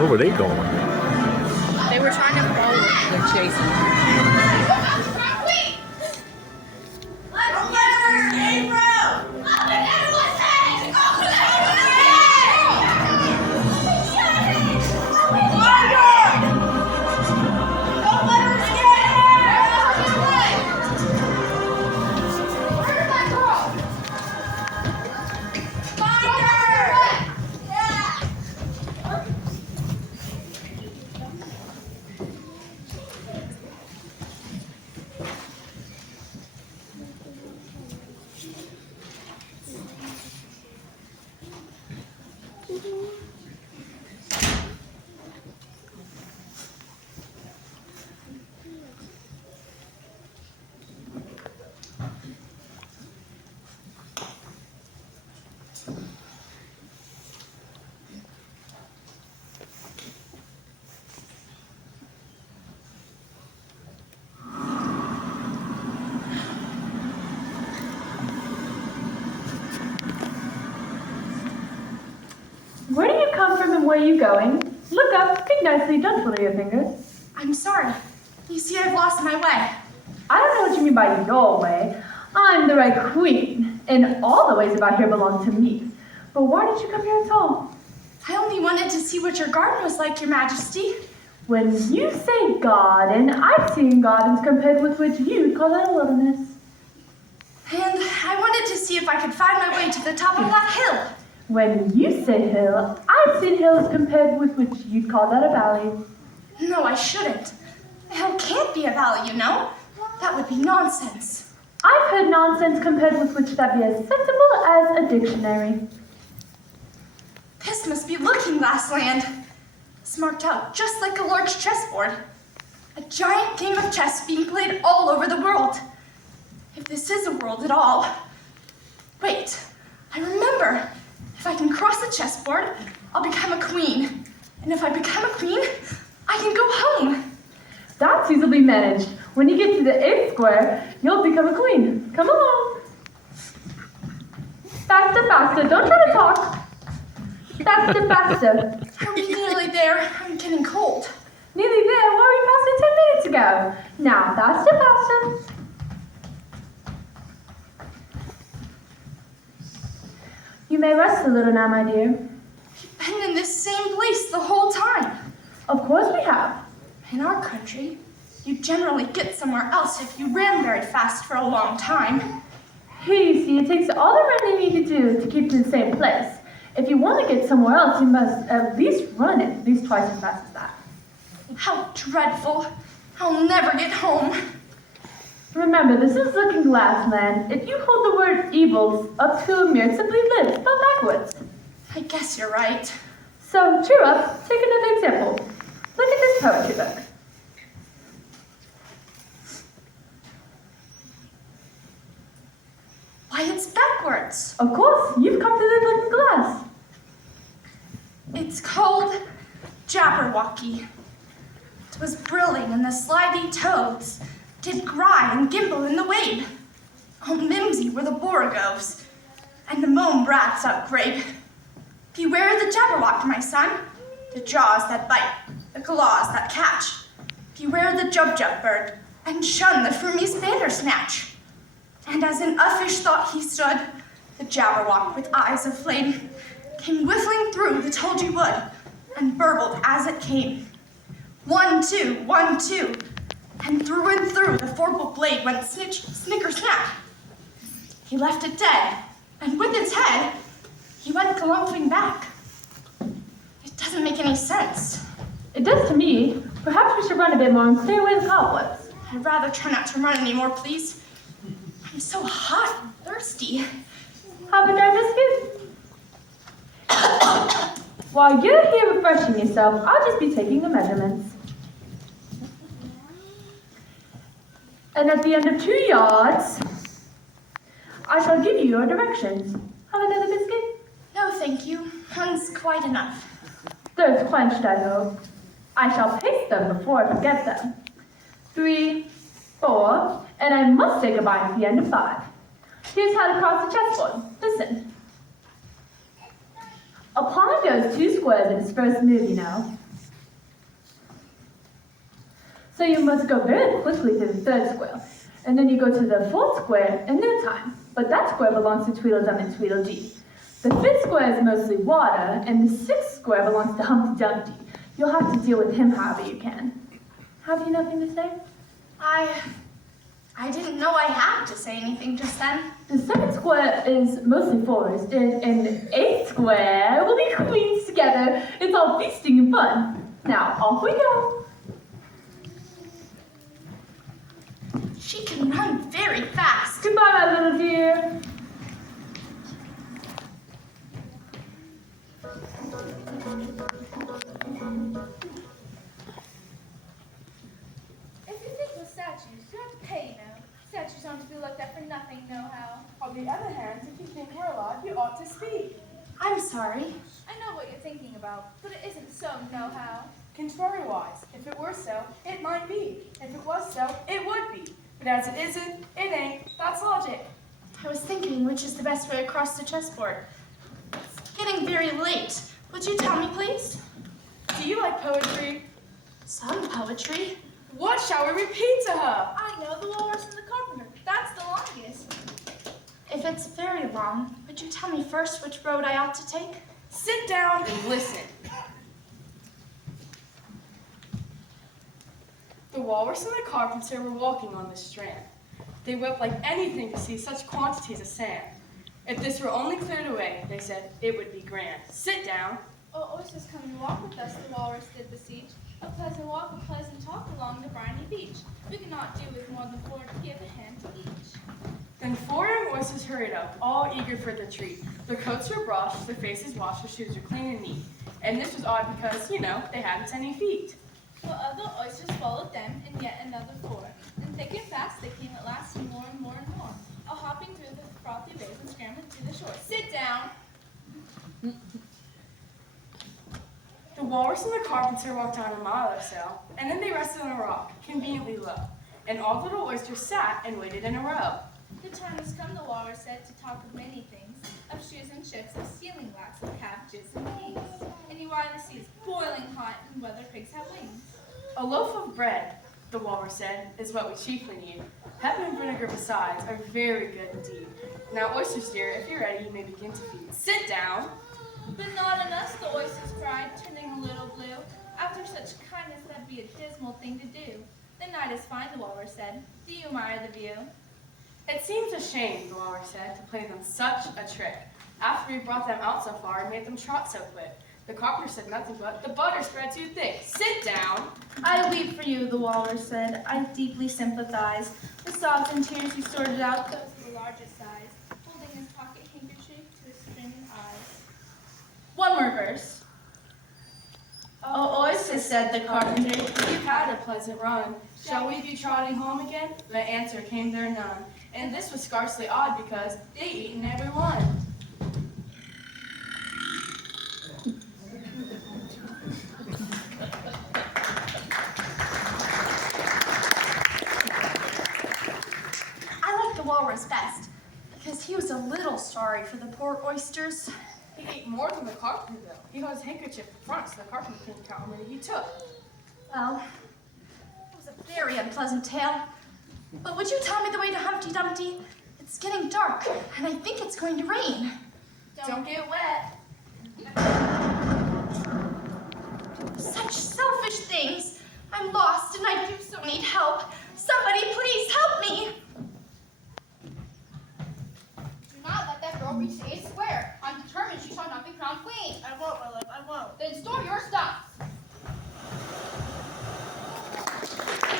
Where were they going? They were trying to follow. They're chasing. Where do you come from and where are you going? Look up, speak nicely, don't twiddle your fingers. I'm sorry. You see, I've lost my way. I don't know what you mean by your way. I'm the right queen, and all the ways about here belong to me. But why did you come here at all? I only wanted to see what your garden was like, Your Majesty. When you say garden, I've seen gardens compared with which you'd call that a wilderness. And I wanted to see if I could find my way to the top of that hill. When you say hill, I've seen hills compared with which you'd call that a valley. No, I shouldn't. A hill can't be a valley, you know. That would be nonsense. I've heard nonsense compared with which that be as sensible as a dictionary. This must be Looking Glass Land. It's marked out just like a large chessboard. A giant game of chess being played all over the world. If this is a world at all. Wait, I remember. If I can cross the chessboard, I'll become a queen. And if I become a queen, I can go home. That's easily managed. When you get to the 8th square, you'll become a queen. Come along. Faster, faster. Don't try to talk. Faster, faster. Are we nearly there? I'm getting cold. Nearly there. Where we passed it 10 minutes ago. Now, faster, faster. You may rest a little now, my dear. We've been in this same place the whole time. Of course we have. In our country, you generally get somewhere else if you ran very fast for a long time. Here you see, it takes all the running you need to do to keep in the same place. If you want to get somewhere else, you must at least run it at least twice as fast as that. How dreadful. I'll never get home. Remember, this is Looking Glass Land. If you hold the word evils up to a mirror, simply live, spelled backwards. I guess you're right. So, cheer up. Take another example. Look at this poetry book. Why, it's backwards. Of course, you've come to the Looking Glass. It's called Jabberwocky. 'Twas brilling in the slithy toads, did gry and gimble in the wabe. Oh, mimsy were the borogoves, and the mome brats outgrabe. Beware the Jabberwock, my son, the jaws that bite, the claws that catch. Beware the Jubjub bird, and shun the Frumious Bandersnatch. And as in uffish thought he stood, the Jabberwock with eyes of flame came whiffling through the tulgey wood, and burbled as it came. 1, 2, 1, 2, and through the forked blade went snitch, snicker, snap. He left it dead, and with its head, he went galumphing back. It doesn't make any sense. It does to me. Perhaps we should run a bit more and clear away the cobwebs. I'd rather try not to run anymore, please. I'm so hot and thirsty. Have a dry biscuit? While you're here refreshing yourself, I'll just be taking the measurements. And at the end of 2 yards, I shall give you your directions. Have another biscuit? No, thank you. One's quite enough. Thirst quenched, I hope. I shall paste them before I forget them. 3, 4, and I must say goodbye at the end of 5. Here's how to cross the chessboard. Listen. A pawn goes 2 squares in its first move, you know. So you must go very quickly to the third square. And then you go to the fourth square in no time. But that square belongs to Tweedledum and Tweedledee. The fifth square is mostly water, and the sixth square belongs to Humpty Dumpty. You'll have to deal with him however you can. Have you nothing to say? I didn't know I had to say anything just then. The second square is mostly forest, and the eighth square will be queens together. It's all feasting and fun. Now, off we go. She can run very fast. Goodbye, my little dear. If you think with statues, you have to pay, you know. Statues aren't to be looked at for nothing, nohow. On the other hand, if you think we're alive, you ought to speak. I'm sorry. I know what you're thinking about, but it isn't so, nohow. Contrariwise, if it were so, it might be. If it was so, it would be. But as it isn't, it ain't. That's logic. I was thinking which is the best way across the chessboard. It's getting very late. Would you tell me, please? Do you like poetry? Some poetry. What shall we repeat to her? I know the walrus and the carpenter. That's the longest. If it's very long, would you tell me first which road I ought to take? Sit down and listen. The walrus and the carpenter were walking on the strand. They wept like anything to see such quantities of sand. If this were only cleared away, they said, it would be grand. Sit down. Oh, oysters, come and walk with us, the walrus did beseech. A pleasant walk, a pleasant talk along the briny beach. We cannot do with more than 4 to give a hand to each. Then 4 young oysters hurried up, all eager for the treat. Their coats were brushed, their faces washed, their shoes were clean and neat. And this was odd because, you know, they hadn't any feet. Well, other oysters followed them, and yet another 4. And thick and fast they came at last, and more and more and more, all hopping through the frothy waves and scrambling to the shore. Sit down! The walrus and the carpenter walked on a mile or so, and then they rested on a rock, conveniently low. And all the little oysters sat and waited in a row. The time has come, the walrus said, to talk of many things, of shoes and ships, of sealing wax, of cabbages and peas. And you why the sea is boiling hot, and whether pigs have wings. A loaf of bread, the walrus said, is what we chiefly need. Pepper and vinegar besides are very good indeed. Now, oysters dear, if you're ready, you may begin to feed. Sit down. But not on us, the oysters cried, turning a little blue. After such kindness, that'd be a dismal thing to do. The night is fine, the walrus said. Do you admire the view? It seems a shame, the walrus said, to play them such a trick. After we brought them out so far and made them trot so quick. The carpenter said nothing but, the butter spread too thick. Sit down. I weep for you, the walrus said. I deeply sympathize. The sobs and tears he sorted out, those of the largest size, holding his pocket handkerchief to his streaming eyes. One more verse. Oh, oysters, said the carpenter, You've had a pleasant run. Shall we be trotting home again? The answer came there none. And this was scarcely odd because they'd eaten every one. I like the walrus best because he was a little sorry for the poor oysters. He ate more than the carpenter, though. He held his handkerchief in front so the carpenter couldn't count how many he took. Well, it was a very unpleasant tale. But would you tell me the way to Humpty Dumpty? It's getting dark, and I think it's going to rain. Don't get wet. Such selfish things. I'm lost, and I do so need help. Somebody please help me.